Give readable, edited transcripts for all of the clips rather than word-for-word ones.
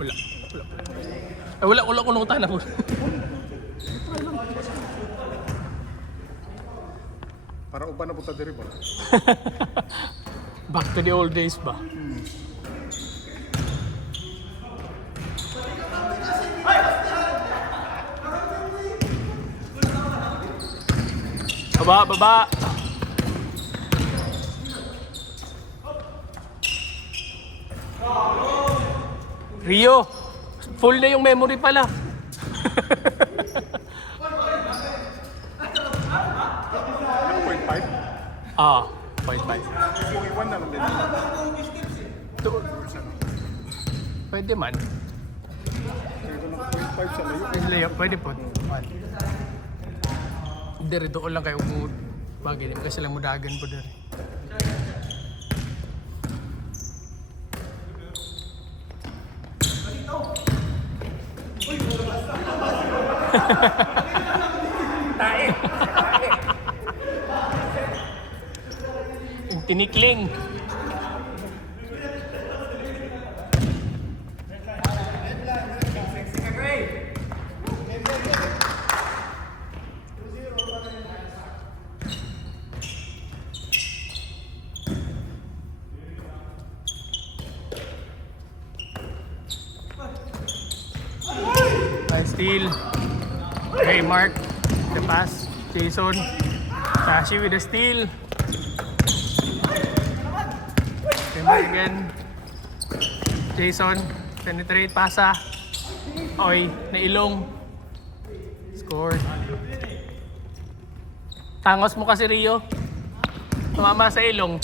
Wala. Ay, wala ko nung tanah po. Para uban na punta diri ba? Back to the old days ba? Baba. Rio, full na yung memory pala. 0.5? Ah, 0.5. Kung iwan na lang din. Pwede man. Kaya kung naka 0.5 sa layo. Pwede po. Dari doon lang kayo bagay. Kasi lang mudagan po dari. Yung tinikling. Nice steal. Okay, Mark. The pass. Jason. Sashi with the steal. Okay, Mark again. Jason. Penetrate. Pasa. Oy, nailong. Score. Tangos mo kasi, Rio. Tumama sa ilong.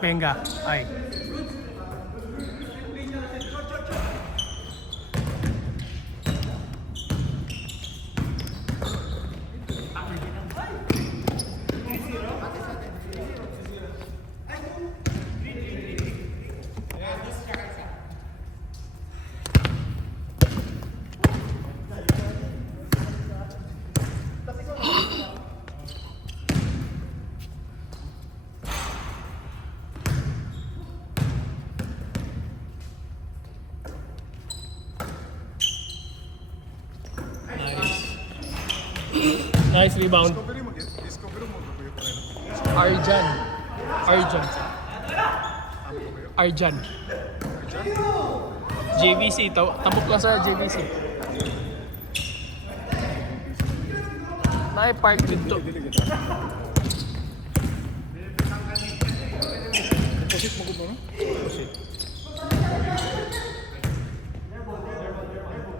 Venga, ay. Nice rebound. Discovery mo ba kayo pala? Arjan. JVC, tabok lang sa JVC. Nai-park dito. Deposit mo ko ba?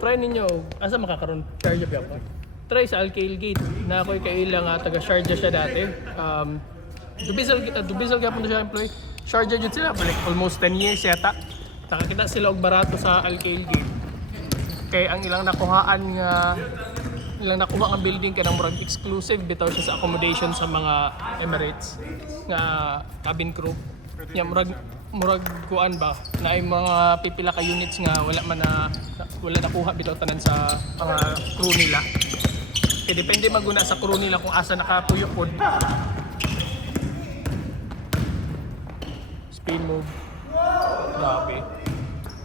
Try ninyo, asa makakaroon? Charge up yan. Try sa Alkail Gate na ako'y kailang taga Sharjah siya dati. Dubisal kaya po na siya employee. Sharjah dyan sila, balik almost 10 years yata. Nakakita sila og barato sa Alkail Gate. Kaya ang ilang nakuha ang building kanang murag exclusive bitaw siya sa accommodation sa mga Emirates nga cabin crew. Nya murag kuan ba na ay mga pipila ka units nga wala nakuha bitaw tanan sa mga crew nila. Kaya depende maguna sa crew nila kung asa nakapuyo pod. Spin move. Grabe.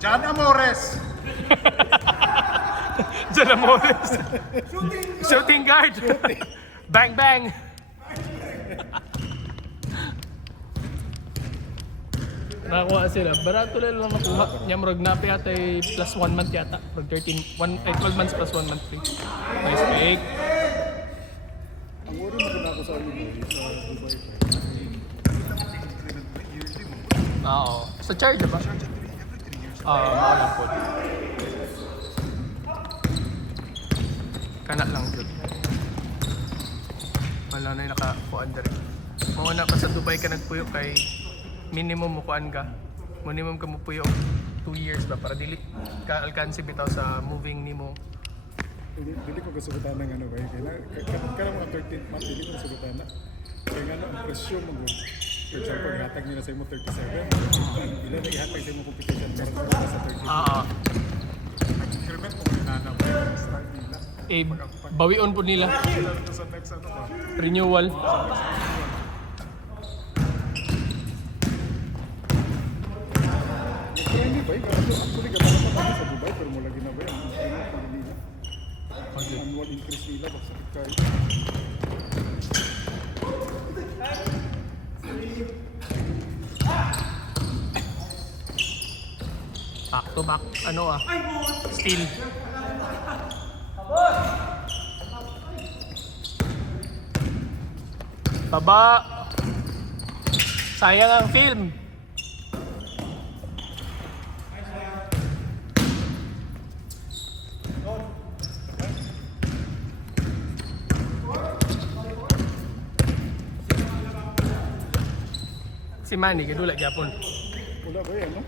Jan Amores! Jan Amores. Shooting guard. Bang bang. Nakakuha sila. Barato lang nakuha. Niya murag napi yata ay plus 1 month yata. Murag 12 months plus 1 month free. Nice pick. Ang uri maganda ako sa Dubai. Oo. Sa charge ba? Makalang po. Kana lang yun. Wala na yung nakakuhaan na rin. Mga na ka sa Dubai ka nagpuyo kay minimum mo kuhaan ka. Minimum ka mo puyo 2 years ba para dili ka alkansi bitaw sa moving nimo. Dili ko kasugutan ng ano ba? Kaya mga 13th month, dili ko kasugutan na. Kaya nga ang presyo mo. For example, ihatag nila sa imo 37. Ilan na ihatag sa imo competition para sa 30. Ah, Nag-increment mo na na start nila. eh, bawion po nila. Sila ito sa next ano ba? Renewal. Hindi ba? Actually, gano'n pa kami sa Dubai, pero mula ginaba yan. Increment pa nila. Annual increase nila, bakit kayo? Back to back. Ano ah? Steel. Baba. Sayang ang film. Si Manny, kadula gyapon. Wala ba yan, no?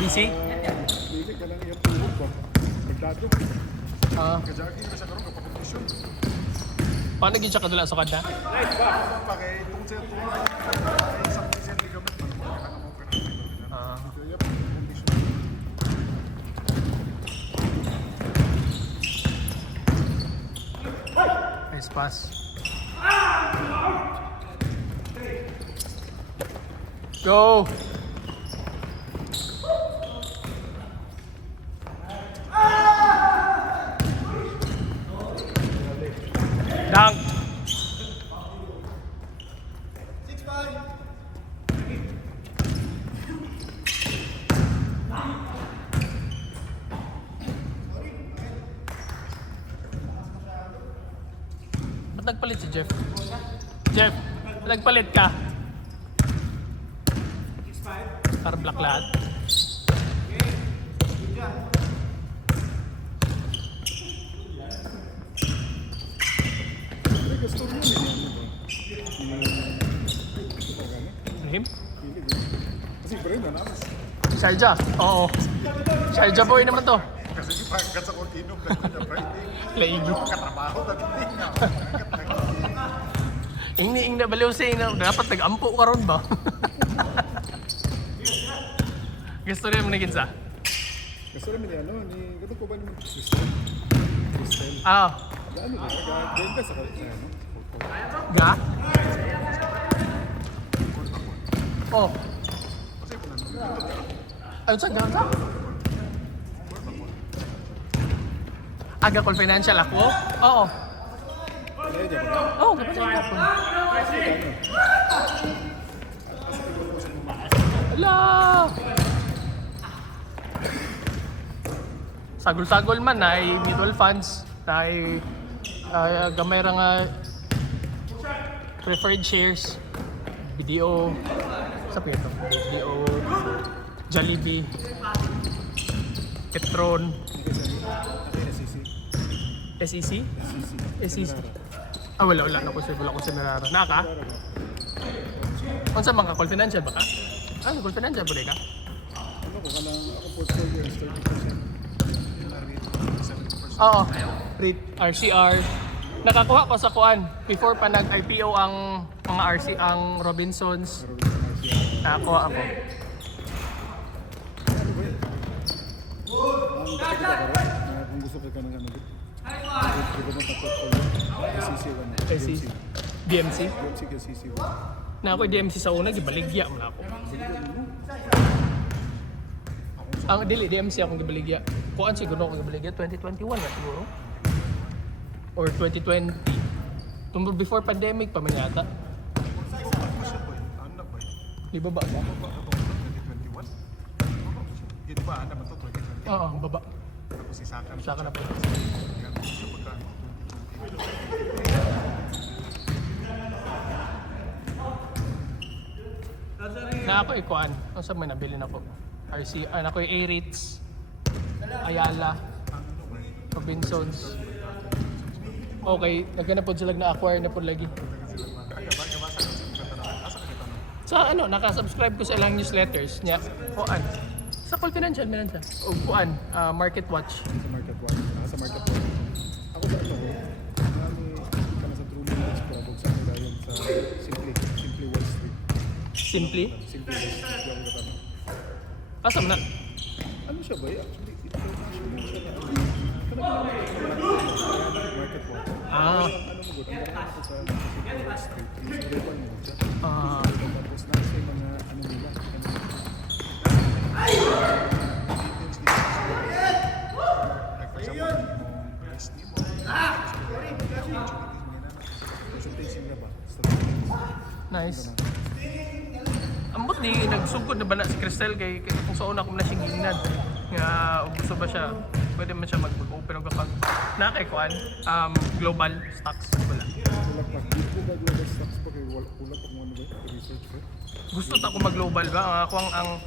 Busy? Lili ka lang yung tulog ba? Magdado. Ah, Kajaki na siya karoon, kapakompisyon. paano gid siya kadula sa kada? Pa kay itong siya ito, ay isang pisyan ligament. Kailangan mo ka na. Ah, Kaya pa, kondisyon. nice pass. Go! Dunk! Ba't nagpalit si Jeff? Jeff, ba't nagpalit ka? Para black lahat. May gusto mo yun. Him? Kasi Brenda na. Sharjah? Oo. Sharjah boy naman to. Kasi di pagkat sa kontinom na niya Friday. Laigi. Katrabaho na din na. Ing na baliw siya na dapat nag-ampo ka ron ba? Gusto rin mo na kinsa? Gusto namin ni ano, ni gato ko ba naman Crystal? Crystal. Ah, Ano ba? Brenda sa ano? ga? Oh. Ano sa ga? Aga call financial ako? Oo. Ano yun ba? Oo, dapat sa ako. Ala! Sagol-sagol man na mutual funds na gamay ra nga preferred shares BDO sa pito BDO Jollibee Petron SEC SEC wala na ko sa Merara naka unsa mga call financial ba ka call financial ba ka Ano ko kanang ako portfolio is 30%. Oo. REIT, RCR. Nakakuha ko sa kuan. Before pa nag-IPO ang mga RC, ang Robinsons. Nakakuha ako. Kung gusto ka ng ano dito. Ito mo pa portfolio. SCC one. SEC. DMC. DMC ka CC one. Na ako DMC sa una, gibaligya mo na ako. Ang dili DMC akong gibaligya. Kuan siguro akong gibaligya 2021 na siguro. Or 2020. Tumbo before pandemic pa man yata. Ano ba? Di ba ba? 2021? Dito ba? Ano ba ito? 2020? Oo, baba. Tapos isakan. Saka na po. Yan, sa pagka. Na ako ikuan. Ano sa may nabili na ko? RC, ako yung A-Rates, Ayala, Robinsons. Okay, naghanap po sila na-acquire na po lagi. Sa ano, nakasubscribe ko sa ilang newsletters niya. Kuan. Sa Call Financial, meron siya. O kuan, Market Watch. Sa market one. Sa market one. Ako ba ano? Nami ka na sa True Minutes Product sa nila yun sa Simply Wall Street. Simply? Simple. Hindi ako katama. Asam na? Ano siya ba? Actually, international siya na market mo. Ah. Ano mo good? Ang ganda ko sa street. Yung global mo siya. Ah. Tapos nasa yung mga ano nila. Like for example, yung SD mo. Consultation na ba? Nice. Ambot ni nagsugod na ba na si Cristel kay kung sa una ko na siya ginad nga gusto ba siya pwede man siya mag-open og kapag na kay kuan global stocks wala. Wala pa. Dito ba global stocks pa kay wala pa mo ano ba? Research ko. Gusto ta ko mag-global ba ako ang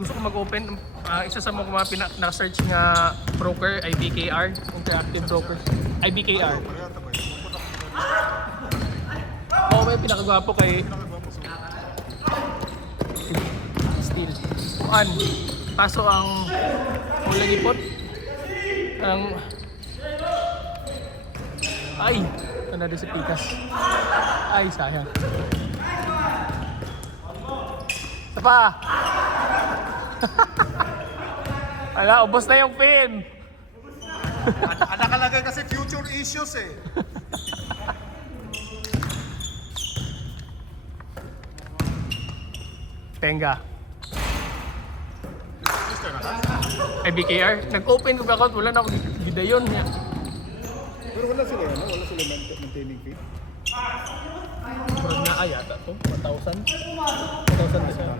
gusto ko mag-open isa sa mga na-search nga broker IBKR Interactive Brokers IBKR. Oo, may pinakagwapo kay Steel. Kuan. Kaso ang ulang ipot ang ay, ito na doon si Pikas. Ay, sayang. Isa pa. Ala, ubos na yung pin. Nakalagay kasi future issues eh. Tenga. Ay, BKR. Nag-open ko account, wala na ako gidayon niya. Pero wala sila ano? Wala sila maintaining fee? Murag na ay ata to, 1,000. 1,000 na siya.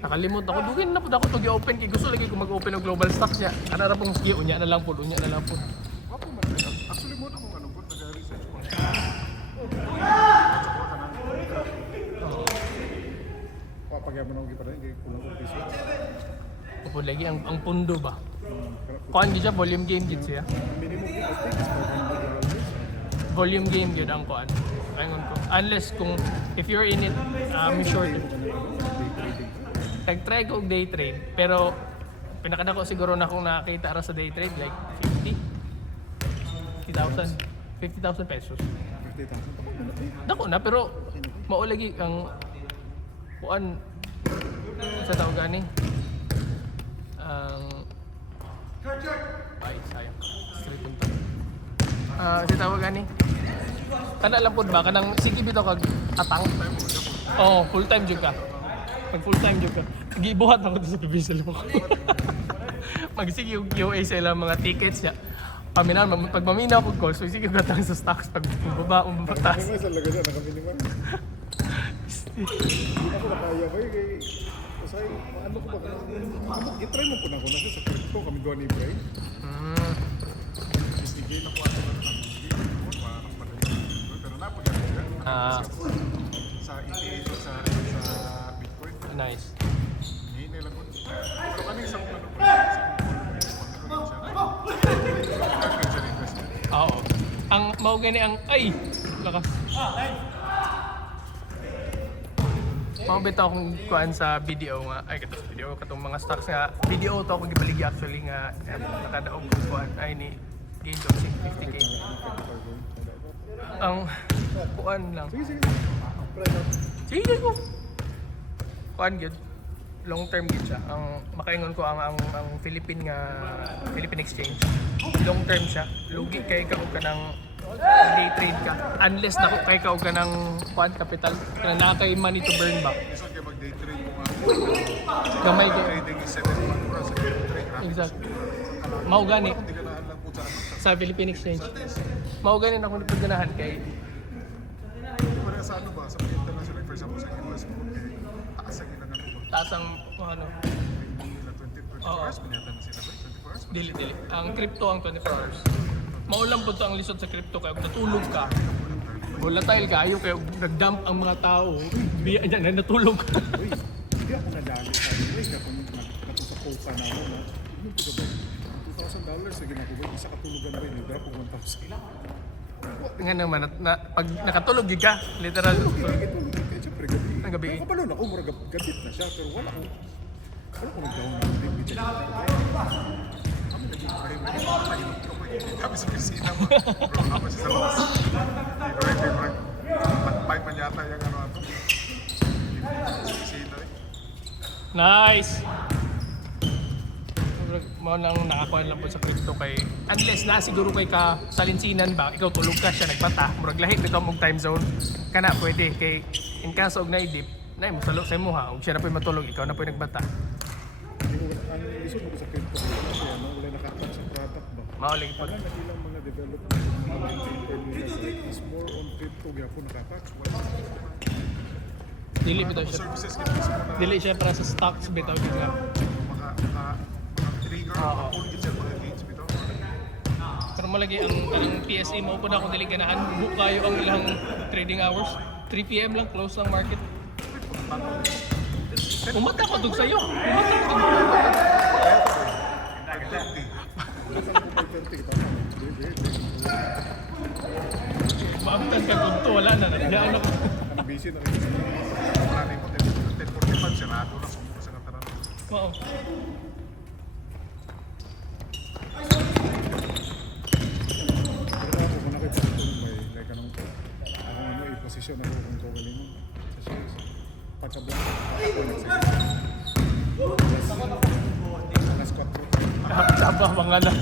Nakalimot ako. Dugin na po ako to gi-open kay gusto lagi ko mag-open ng global stocks niya. Ana ra pong sige unya na lang po, unya na lang po. Wapo man. Actually mo na kung ano po nag-research ko. Papagyan mo na ako pa rin kay kulang ko piso. Upod lagi ang pundo ba. Kuan di siya volume game gid siya. Minimum fee I think is $500. Volume game yun ang kuan. Ayun ko. Unless kung if you're in it, sure Day trading. nag-try ko og day trade pero pinakadako siguro na akong nakita ra sa day trade like 50,000 pesos. 50,000. Dako na pero mao lagi ang kuan sa tawag gani ang ay sayang straight punta sa tawag gani kana lang pud ba kanang sige bitaw kag atang oh full time jud ka pag full time jud ka gibuhat ako sa provincial mo magsige og QA sa ilang mga tickets niya paminaw pag maminaw pud call so sige gatang sa stocks pag baba taas Ano sa laga dyan? Naka-minimum. Hindi na ko nakaya ba kay Usay, ano ko ba? I-try mo po na ako na siya sa crypto kami gawa ni Bray. SDK na po ato na pero napagano siya. Sa ETH sa Bitcoin. nice Hindi lang ko. Pero kami isang ano po. oo ang mao gani ang ay lakas Mga bitaw akong kuan sa video nga, ay katong video, katong mga stocks nga, video to akong gibaligi actually nga, nakadaog ko kuan, ay ni gain of 50k. Ang kuan lang. Sige. Try na. Sige ko. Kuan gyud. Long term gyud siya. Ang makaingon ko ang Philippine exchange. Long term siya. Lugi kay ka og kanang day trade ka unless na kay ka og kanang kuan capital kana na kay money to burn ba. Isa kay mag-day trade mo nga. Gamay kay Trading is 7 months sa trade. exact. Mao gani Hindi ka naan lang po sa ano. sa Philippine exchange. Mao gani na ako napaganahan kay Hindi pa rin sa ano ba? Sa international, like for example, sa US mo, taas ang ilan ng po. taas ang ano Hindi na 24 hours, pinyata na sila ba? 24 hours? dili. Ang crypto ang 24 hours. Maulang po to ang lisod sa crypto kay kung natulog ka. Volatile ka ayo kay nagdump ang mga tao. Biya niya na natulog. Uy, hindi ako nadali sa Uy, kapag nagkatong sa Copa na ako, no? Yung ko ba? $2,000 sa ginagawa, isa katulugan ba yun? Drop ko 1,000. Nga naman na, pag nakatulog gid ka, literal. Ito, siyempre gabi. Ang gabi. Kapalo na ako, mura gabit na siya, pero wala ko. Wala ko nag-down na limit. Kami naging pahinot ko. Kami sa pisina mo. Bro, kami sa labas. Hindi ko rin, 5 man yata yung ano ato. Nice! Mo nang nakakuha lang po sa crypto kay unless na siguro kay ka salinsinan ba ikaw tulog ka siya nagbata murag lahit bitaw mong time zone kana pwede kay in case og naidip na mo salo sa imo ha ug siya na po'y matulog ikaw na po'y nagbata Ang isip ko sa crypto, wala siya, no? Wala nakatap sa product ba? maulig po Wala na ilang mga development mga nila is more on crypto gyapon nakatouch. dili bitaw siya Services kita sa mga dili siya para sa stocks bitaw nga trigger, Oo. all gid siya mga gates bitaw. pero malagi ang PSA mo po na ako dili ganahan book kayo ang ilang trading hours 3 PM lang close lang market umata ko dug sayo umata ko dug Nasa ko pa 20 kita. maabtan ka dug to wala na nagyaw na ko Ang busy na rin. Marami mo 10:45 sirado na sumuro sa nataran. wow Pero ako kung nakita ko may like anong ano i-position ako kung kawalin mo sa shares. Pagkabuan ako Last 4. Saba mga na.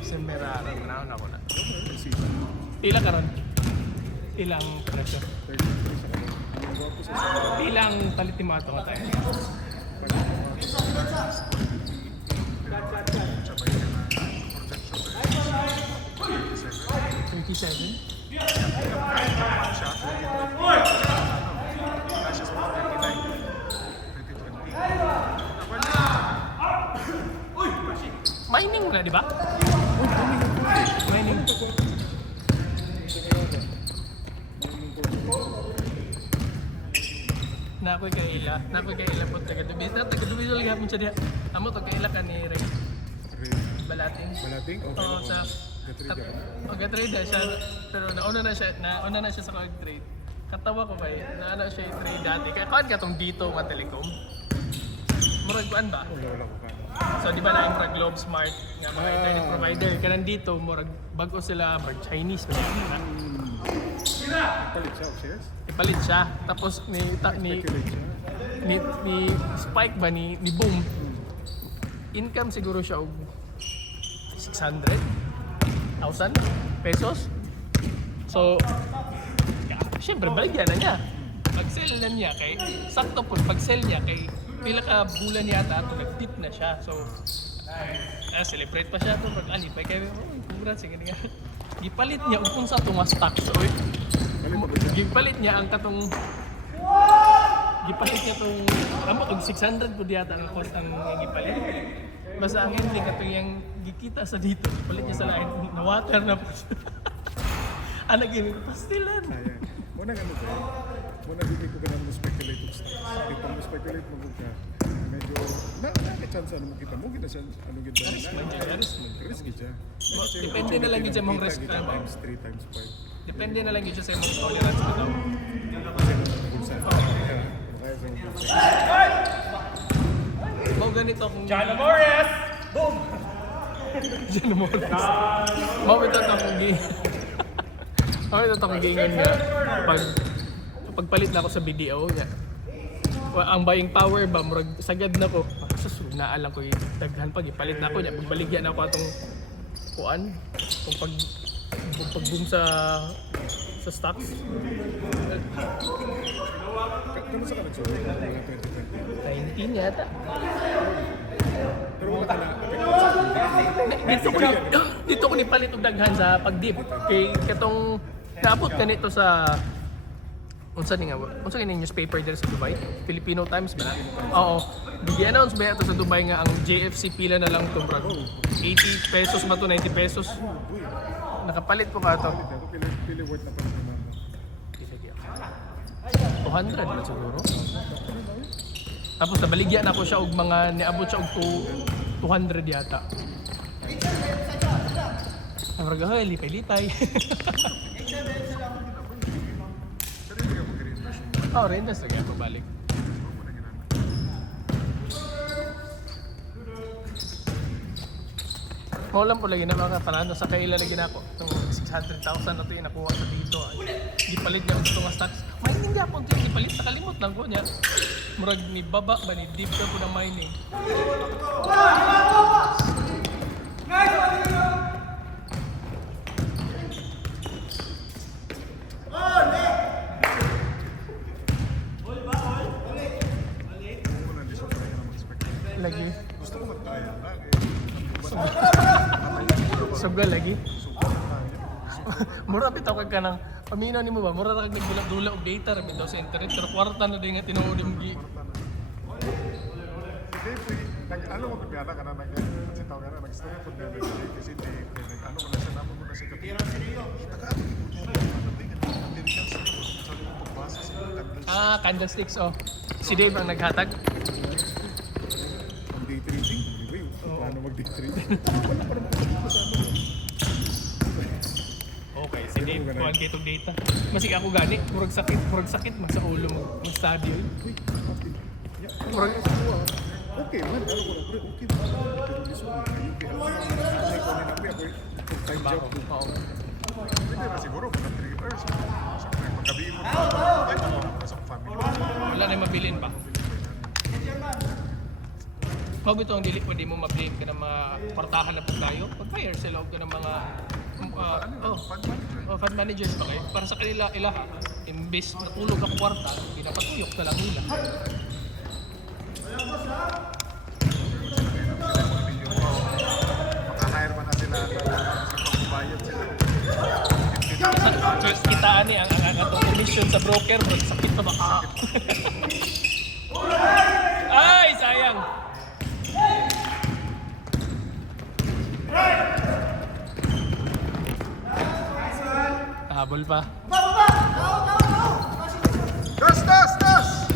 Semerara, manahon ako na. Pila ka ron? Ilang presyo? 33 sa kanila. Ang gwapo sa Ilang talitimato nga tayo? Mining na, di ba? Mining. Na ako'y kaila po taga-dubis. Taga-dubis lang hapon siya diha. Amo to kaila ka ni Ray Balating. Balating? Okay. Oo, sa Mag-trade siya, pero nauna na siya sa kag-trade. Katawa ko kay, naana siya i-trade dati. Kaya kawan ka tong dito nga telecom. Murag kuan ba? Wala ko ka. So di ba na yung Globe Smart nga mga internet provider. Kaya nandito, murag bago sila, murag Chinese. Palit siya of shares? Ipalit siya. Tapos ni Speculate siya? ni Spike ba ni Boom. Income siguro siya og 600,000 pesos. So, syempre baligyan na niya. Pag-sell na niya kay sakto po pag-sell niya kay pila ka bulan yata ato nag-tip na siya. So, celebrate pa siya to pag ali pa kay congrats sige nga. Gipalit niya og unsa to nga stocks oy. Gipalit niya ang katong gipalit niya tong amo og 600 pud yata ang cost ang gipalit. Basta ang ending katong yang gikita sa dito, palit niya sa lain na water na po. Ano gini pastilan. Ayan. Muna ano ba? Muna hindi ko ganun mo speculate of stocks. Dito mo speculate mo ka. Medyo chance ano mo kita mo gina siya ano gid ba? Risky siya. Depende na lang yun sa mong risk. Times 3 times 5. Depende na lang yun sa imong tolerance mo daw. Bulsa. Kaya sa bulsa. Mau ganito kung John Morris! Boom! Diyan mo. Mau ito akong gi. Mau ito akong giingon nga pagpalit na ako sa BDO nga. Ang buying power ba murag sagad na ko. Susud na alang ko daghan pag ipalit na ako nya pagbaligyan ako atong kuan kung pag-boom sa stocks. Kamusta ka nagsulit ng mga 2020? 19 yata. Pero wala ka na Dito ko nipalit og daghan sa pag-dip kay katong naabot kanito sa unsa ni newspaper dito sa Dubai? Filipino Times ba? Oo. Bigyan announce ba ito sa Dubai nga ang JFC pila na lang to bro. 80 pesos ba to 90 pesos? Nakapalit ko ka to. pili word na pala naman. 200 na siguro. Tapos nabaligyan ako siya og mga niabot siya og 200 yata. Ang raga, hoy, lipay-lipay. Oh, rendas lagi ako balik. Maulam po lagi na mga panano sa kaila lagi na ako. Itong 600,000 na ito yung nakuha sa dito. Di palit niya ito nga stocks. Mining niya po ito di palit. Nakalimot lang ko niya. Murag ni baba ba ni deep ka po na mining. Kung wala, di siya talaga na mag-expect. Lagi. Gusto ko mag-try lang eh. Sugal lagi. Mura bitaw ka ng paminaw nimo ba? Mura ra kag nagdula og data ra bitaw sa internet pero kwarta na din nga tinuod mo gi. Hindi po nag-ano mo pagkana ka na nag-sitaw ka na nag-start po na kasi hindi nag-ano mo na siya naman mo na siya kapira seryo. Candlesticks oh. Si Dave ang naghatag. Ang day trading, di ba yung plano mag-day trading? Okay, si Dave kuan kay tong data. Masig ako gani, murag sakit man sa ulo mo. Ang study. Murag Okay man, ano ko na pre, okay man. Pero gusto ko kayo, kaya alam mo na ako time job ko. Oo. Pwede na siguro, mga 3 hours. Siyempre, pagkabihin mo na, kahit ako na sa family. Wala na mabilin ba? Kung ito ang dili pwede mo ma-blame ka ng mga portahan na po tayo. Pag-fire sila og ka ng mga fund managers pa kayo. Para sa kanila ilaha, imbes natulog ang kwarta, pinapatuyok na lang nila. Maka-hire man na sila sa pagbayad sila. Kitaan ni ang atong commission sa broker, bro. Sakit na baka. Ay, sayang. Habol pa. Das, das, das!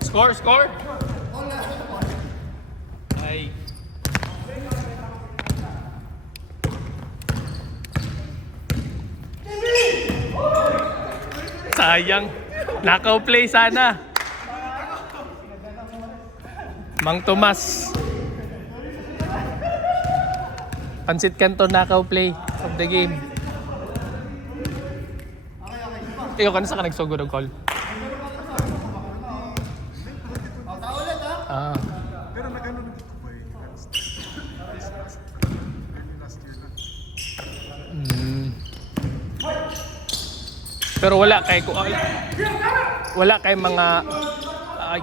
Score, score. Ay. Sayang. Nakaw play sana. Mang Tomas. Pansit Canton nakaw play of the game. Ikaw ka na sa ka nagsugod ng call? Ah. Pero nag-ano na dito ba eh? Last year na. Pero wala kay wala kay mga ay.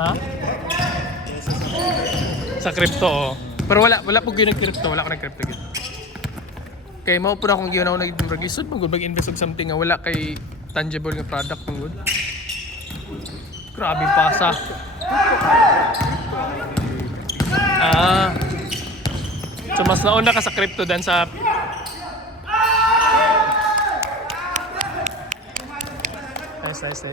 Ha? Sa crypto oh. Pero wala po gyud crypto, wala ko nag crypto gyud. Kay mao pud akong ginaw nag-register mag-invest og something nga wala kay tangible nga product ng good. Grabe pasa. So mas nauna ka sa crypto than sa nice.